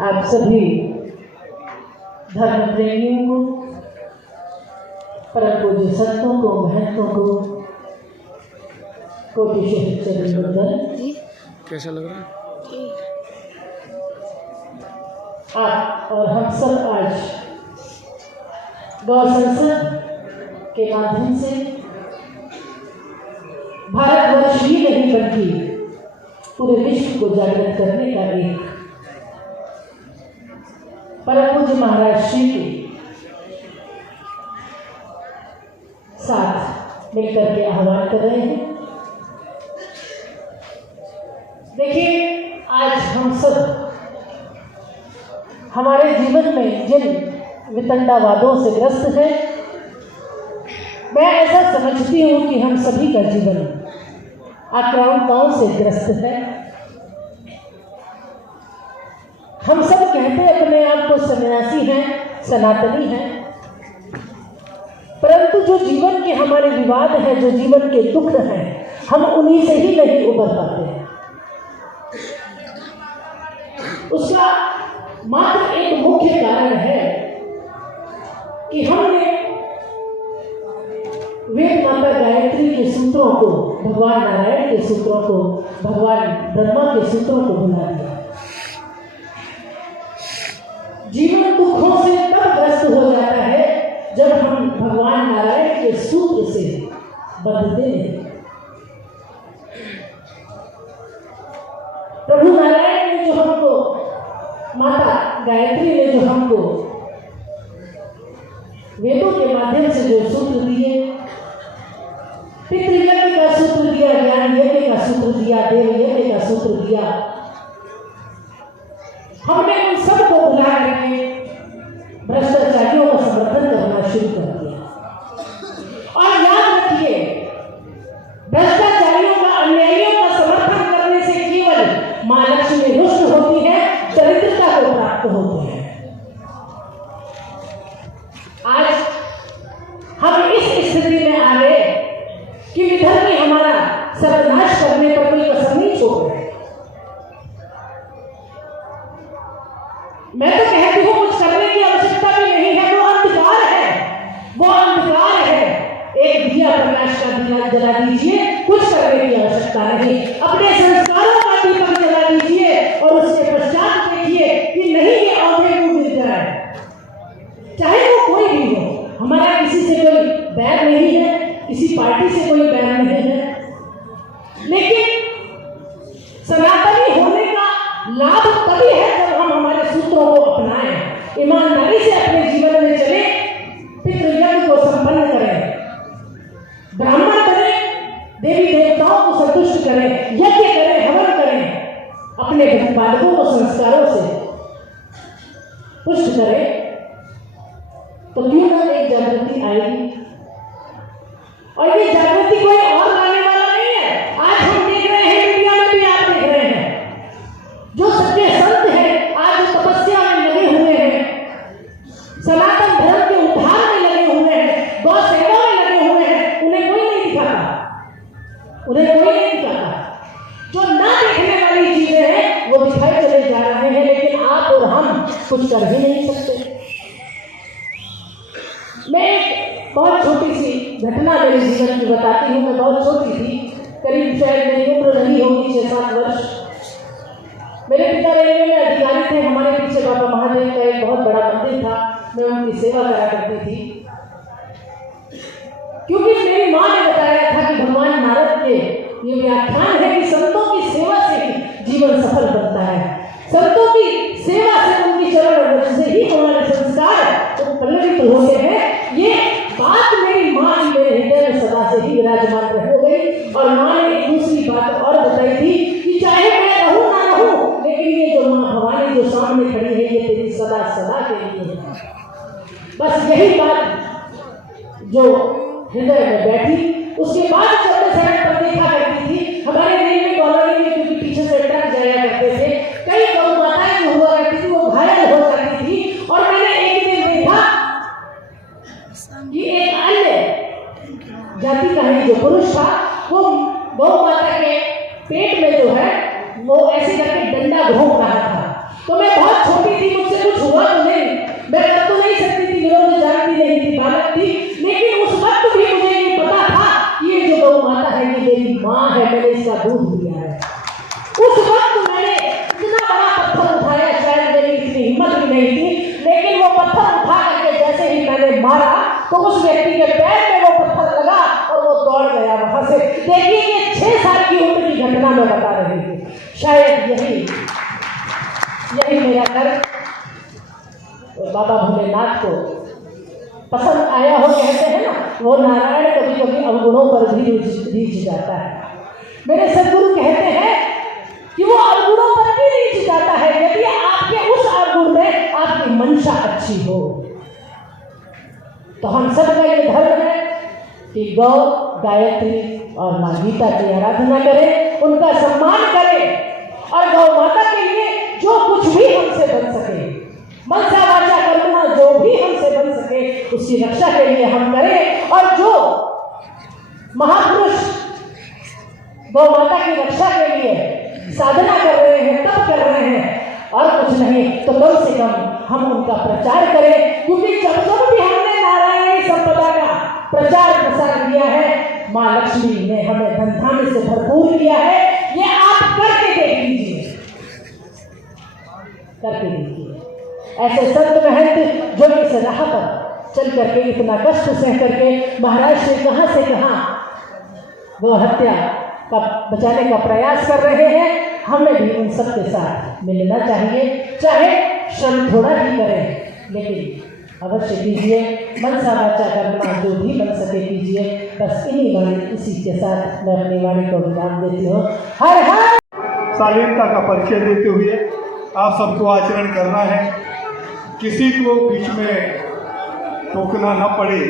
आप सभी धर्म प्रेमियों को, परम पूज्य संतों को, महंतों को कोटि शुभकामनाएं। कैसा लग रहा है? आप और हम सब आज गौ संसद के माध्यम से भारतवर्ष ही नहीं बल्कि पूरे विश्व को जागृत करने का एक परम पूज्य महाराज श्री के साथ मिलकर के आह्वान कर रहे हैं। देखिए, आज हम सब हमारे जीवन में जिन वितंडावादों से ग्रस्त हैं, मैं ऐसा समझती हूँ कि हम सभी का जीवन आक्रामकताओं से ग्रस्त है। हम सब कहते अपने आप को सन्यासी हैं, सनातनी हैं, परंतु जो जीवन के हमारे विवाद हैं, जो जीवन के दुख हैं, हम उन्हीं से ही नहीं उबर पाते हैं। उसका मात्र एक मुख्य कारण है कि हमने वेद माता गायत्री के सूत्रों को, भगवान नारायण के सूत्रों को, भगवान ब्रह्मा के सूत्रों को भुला दिया। जीवन दुखों से तब ग्रस्त हो जाता है जब हम भगवान नारायण के सूत्र से बंधते हैं। प्रभु नारायण ने जो हमको, माता गायत्री ने जो हमको वेदों के माध्यम से जो सूत्र दिए, पितृयज्ञ का सूत्र दिया, ज्ञान यज्ञ का सूत्र दिया, देव यज्ञ का सूत्र दिया, हमने उन सबको बुला करके भ्रष्टाचारियों का समर्थन करना शुरू कर दिया। और याद रखिए, भ्रष्टाचारियों का, अन्यायियों का समर्थन करने से केवल मां लक्ष्मी रुष्ट होती है, दरिद्रता को प्राप्त होती है। आज हम इस स्थिति में आ गए कि विधर्मी हमारा सर्वनाश करने पर कोई कसर नहीं छोड़ रहे। मैं तो कहती हूँ कुछ करने की आवश्यकता भी नहीं है, वो अंधकार है, वो अंधकार है। एक दिया प्रकाश का दिया जला दीजिए, कुछ करने की आवश्यकता नहीं। अपने संस्कारों का दीपक जला दीजिए और उसके पश्चात देखिए कि नहीं ये औंधे मुंह गिर जाए, चाहे वो कोई भी हो। हमारा किसी से कोई बैर नहीं है, किसी पार्टी से कोई बैर नहीं है, लेकिन सनातनी होने का लाभ तभी है जब हम हमारे सूत्रों को अपनाएं, ईमानदारी से अपने जीवन में चले, पितृयज्ञ को संपन्न करें, ब्राह्मण करें, देवी देवताओं को संतुष्ट करें, यज्ञ करें, हवन करें, अपने प्रतिपादकों को संस्कारों से पुष्ट करें, तो क्यों ना एक जागृति आएगी। और ये जागृति कोई और लाने वाला नहीं है। आज हम देख रहे हैं, मीडिया में भी आप देख रहे हैं, जो सच्चे संत हैं आज तपस्या में लगे हुए हैं, सनातन धर्म के उद्धार में लगे हुए हैं, गौ सेवा में लगे हुए हैं, उन्हें कोई नहीं दिखाता, उन्हें कोई नहीं दिखाता। जो ना देखने वाली चीजें हैं वो दिखाई चले जा रहे हैं, लेकिन आप और हम कुछ कर ही नहीं सकते। मैं एक बहुत छोटी सी घटना मेरे जीवन की बताती हूँ। मैं बहुत छोटी थी, करीब शायद मेरी उम्र रही होगी 6-7 वर्ष। मेरे पिता रेलवे में अधिकारी थे। हमारे पीछे बाबा महादेव का एक बहुत बड़ा मंदिर था, मैं उनकी सेवा करा करती थी। क्योंकि मेरी माँ ने बताया था कि भगवान नारद के ये व्याख्यान है कि संतों की सेवा से ही जीवन सफल बनता है, संतों की सेवा से, उनकी चरण रज से ही हमारे संस्कार तो पल्लवित होते हैं। ये बात मेरी माँ मेरे हृदय में सदा से ही विराजमान हो गई। और माँ ने एक दूसरी बात और बताई थी कि चाहे मैं रहूं ना रहूं, लेकिन ये जो माँ भवानी जो सामने खड़ी है, ये तेरी सदा सदा के लिए है। बस यही बात जो हृदय में बैठी। उसके बाद जब मैं सड़क पर देखा करती थी, हमारे रेलवे कॉलोनी में, क्योंकि पीछे से ट्रक जाया करते थे, कई गौ माताएं जो हुआ करती थी वो घायल हो जाती थी। और मैंने एक दिन देखा कि एक अन्य जाति का ही जो पुरुष था, वो गौ माता के पेट में जो है वो ऐसे करके डंडा घूम रहा था। तो मैं बहुत छोटी थी, मुझसे कुछ हुआ तो नहीं, मैं कर तो नहीं सकती थी, विरोध जानती नहीं थी, बालक थी, लेकिन उस वक्त भी मुझे ये पता था कि ये जो गौ माता है ये मेरी माँ है, मैंने इसका दूध दिया है। उस वक्त मैंने इतना बड़ा पत्थर उठाया, शायद मेरी इतनी हिम्मत भी नहीं थी, लेकिन वो पत्थर उठा करके जैसे ही मैंने मारा तो उस व्यक्ति के पैर में वो पत्थर लगा और वो दौड़ गया वहां से। देखिए ये 6 साल की उम्र की घटना मैं बता रही हूँ। शायद यही मेरा घर बाबा भोलेनाथ को पसंद आया हो। कहते हैं ना, वो नारायण कभी कभी अवगुणों पर भी रीझ जाता है। मेरे सदगुरु कहते हैं कि वो अवगुणों पर भी रीझ जाता है यदि आपके उस अवगुण में आपकी मंशा अच्छी हो। तो हम सबका ये धर्म है कि गौ, गायत्री और माँ गीता की आराधना करें, उनका सम्मान करें और गौ माता के लिए जो कुछ भी हमसे बन सके, मनसा वाचा कर्मणा जो भी हमसे बन सके उसकी रक्षा के लिए हम करें। और जो महापुरुष गौ माता की रक्षा के लिए साधना कर रहे हैं, तप कर रहे हैं और कुछ नहीं तो कम से कम हम उनका प्रचार करें, क्योंकि जब भी हमने नारायणी संपदा का प्रचार प्रसार किया है, माँ लक्ष्मी ने हमें धन धान्य से भरपूर किया है। ये आप करके देख लीजिए, करके देखिए। ऐसे संत महंत जो इस राह पर चल करके इतना कष्ट सह करके महाराज से कहाँ गौ हत्या का बचाने का प्रयास कर रहे हैं, हमें भी उन सब के साथ मिलना चाहिए। चाहे श्रम थोड़ा ही करें, लेकिन अवश्य कीजिए। मनसा वाचा कर्मणा जो भी बन सके कीजिए। बस इसी के साथ मैं अपनी वाणी को विराम देती हूँ। हर हर शालीनता का परिचय देते हुए आप सबको आचरण करना है, किसी को बीच में टोकना न पड़े।